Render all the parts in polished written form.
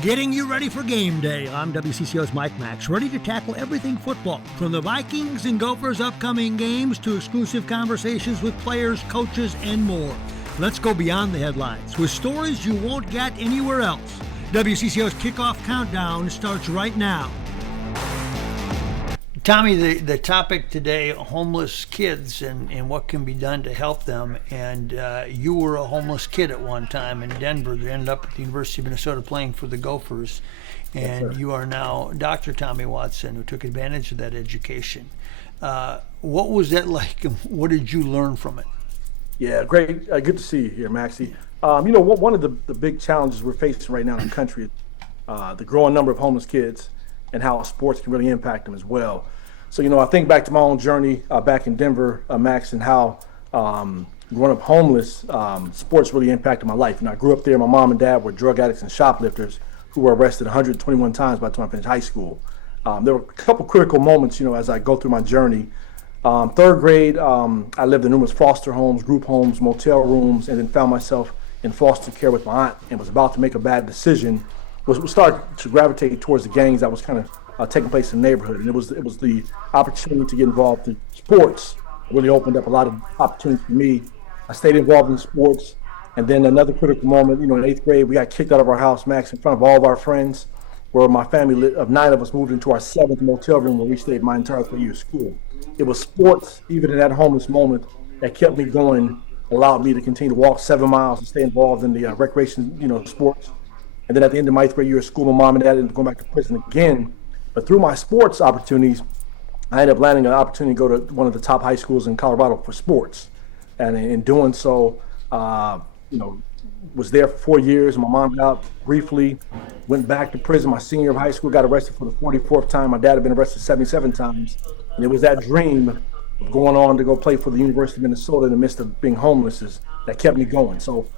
Getting you ready for game day. I'm WCCO's Mike Max, ready to tackle everything football, from the Vikings and Gophers' upcoming games to exclusive conversations with players, coaches, and more. Let's go beyond the headlines with stories you won't get anywhere else. WCCO's Kickoff Countdown starts right now. Tommy, the topic today, homeless kids and what can be done to help them. And you were a homeless kid at one time in Denver that ended up at the University of Minnesota playing for the Gophers. And you are now Dr. Tommy Watson, who took advantage of that education. What was that like, and what did you learn from it? Yeah, great. Good to see you here, Maxie. One of the big challenges we're facing right now in the country is the growing number of homeless kids and how sports can really impact them as well. So, I think back to my own journey back in Denver, Max, and how growing up homeless, sports really impacted my life. I grew up there. My mom and dad were drug addicts and shoplifters who were arrested 121 times by the time I finished high school. There were a couple critical moments, as I go through my journey. Third grade, I lived in numerous foster homes, group homes, motel rooms, and then found myself in foster care with my aunt and was about to make a bad decision. We started to gravitate towards the gangs that was kind of taking place in the neighborhood, and it was the opportunity to get involved in sports. It really opened up a lot of opportunities for me. I stayed involved in sports, and then another critical moment, in 8th grade, we got kicked out of our house, Max, in front of all of our friends, where my family of 9 of us moved into our 7th motel room where we stayed my entire 3-year school. It was sports, even in that homeless moment, that kept me going, allowed me to continue to walk 7 miles and stay involved in the recreation, sports. And then at the end of my 8th grade year of school, my mom and dad ended up going back to prison again. But through my sports opportunities, I ended up landing an opportunity to go to one of the top high schools in Colorado for sports. And in doing so, was there for 4 years. My mom got out briefly, went back to prison my senior year of high school, got arrested for the 44th time. My dad had been arrested 77 times. And it was that dream of going on to go play for the University of Minnesota in the midst of being homeless that kept me going. So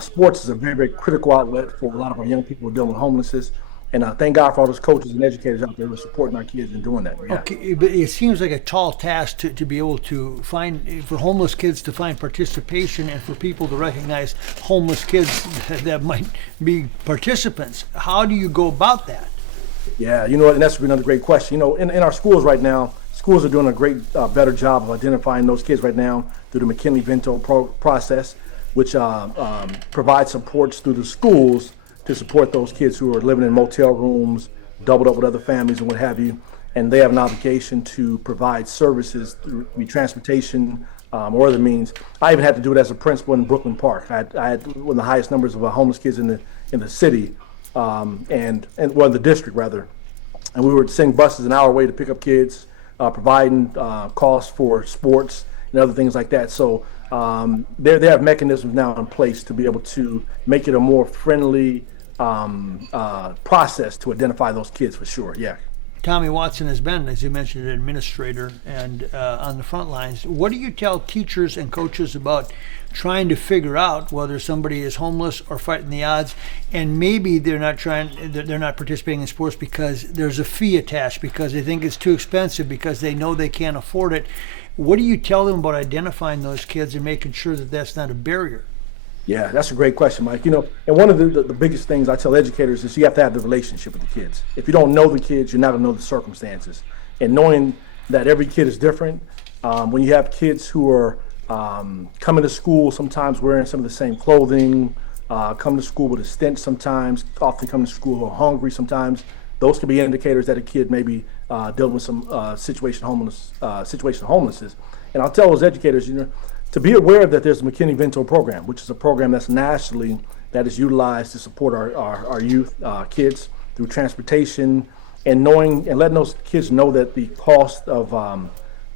sports is a very, very critical outlet for a lot of our young people who are dealing with homelessness. And thank God for all those coaches and educators out there who are supporting our kids in doing that. Yeah. Okay, but it seems like a tall task to be able to find, for homeless kids to find participation and for people to recognize homeless kids that might be participants. How do you go about that? Yeah, and that's another great question. In our schools right now, schools are doing a great, better job of identifying those kids right now through the McKinley-Vento process, which provides supports through the schools to support those kids who are living in motel rooms, doubled up with other families and what have you. And they have an obligation to provide services through transportation or other means. I even had to do it as a principal in Brooklyn Park. I had one of the highest numbers of homeless kids in the city, and the district rather. And we would send buses an hour away to pick up kids, providing costs for sports and other things like that. So they have mechanisms now in place to be able to make it a more friendly process to identify those kids for sure. Yeah. Tommy Watson has been, as you mentioned, an administrator and on the front lines. What do you tell teachers and coaches about trying to figure out whether somebody is homeless or fighting the odds, and maybe they're not participating in sports because there's a fee attached, because they think it's too expensive, because they know they can't afford it? What do you tell them about identifying those kids and making sure that that's not a barrier? Yeah, that's a great question, Mike. And one of the biggest things I tell educators is you have to have the relationship with the kids. If you don't know the kids, you're not going to know the circumstances. And knowing that every kid is different, when you have kids who are coming to school sometimes wearing some of the same clothing, coming to school with a stench sometimes, often coming to school who are hungry sometimes, those could be indicators that a kid may be dealing with some situational homelessness. And I'll tell those educators, to be aware that there's a McKinney-Vento program, which is a program that's nationally that is utilized to support our youth, kids through transportation, and letting those kids know that the cost of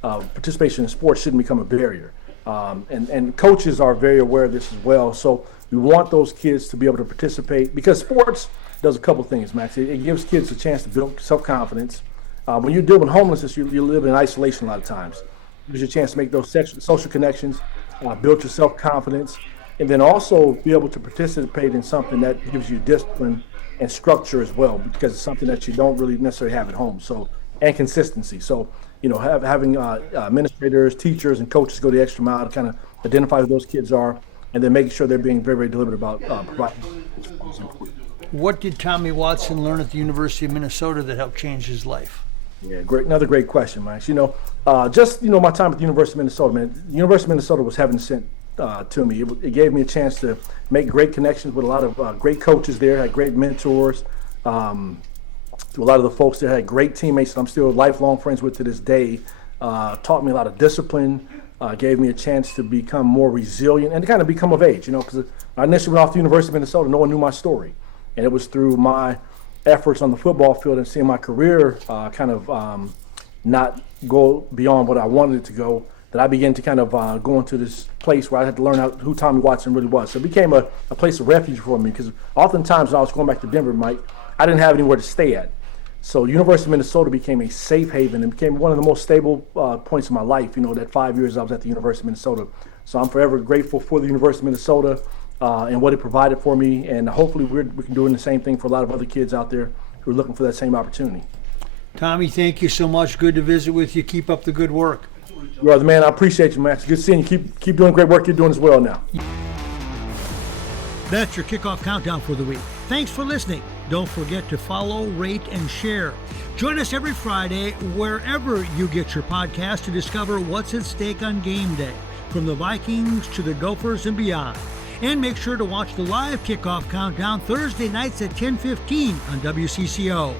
participation in sports shouldn't become a barrier. And coaches are very aware of this as well. So we want those kids to be able to participate, because sports does a couple things, Max. It gives kids a chance to build self-confidence. When you're dealing with homelessness, you live in isolation a lot of times. It gives you a chance to make those social connections, build your self-confidence, and then also be able to participate in something that gives you discipline and structure as well, because it's something that you don't really necessarily have at home. So, and consistency. So, having administrators, teachers, and coaches go the extra mile to kind of identify who those kids are, and then making sure they're being very, very deliberate about providing. What did Tommy Watson learn at the University of Minnesota that helped change his life? Yeah, great. Another great question, Max. My time at the University of Minnesota, man. The University of Minnesota was heaven sent to me. It gave me a chance to make great connections with a lot of great coaches there. Had great mentors. A lot of the folks there had great teammates that I'm still lifelong friends with to this day. Taught me a lot of discipline. Gave me a chance to become more resilient and to kind of become of age. Because I initially went off to the University of Minnesota, no one knew my story, and it was through my efforts on the football field and seeing my career not go beyond what I wanted it to go, that I began to kind of go into this place where I had to learn who Tommy Watson really was. So it became a place of refuge for me, because oftentimes when I was going back to Denver, Mike, I didn't have anywhere to stay at. So University of Minnesota became a safe haven and became one of the most stable points of my life, that 5 years I was at the University of Minnesota. So I'm forever grateful for the University of Minnesota and what it provided for me. And hopefully we can do the same thing for a lot of other kids out there who are looking for that same opportunity. Tommy, thank you so much. Good to visit with you. Keep up the good work. You are the man. I appreciate you, Max. Good seeing you. Keep doing great work you're doing as well now. That's your Kickoff Countdown for the week. Thanks for listening. Don't forget to follow, rate, and share. Join us every Friday wherever you get your podcast to discover what's at stake on game day, from the Vikings to the Gophers and beyond. And make sure to watch the live Kickoff Countdown Thursday nights at 10:15 on WCCO.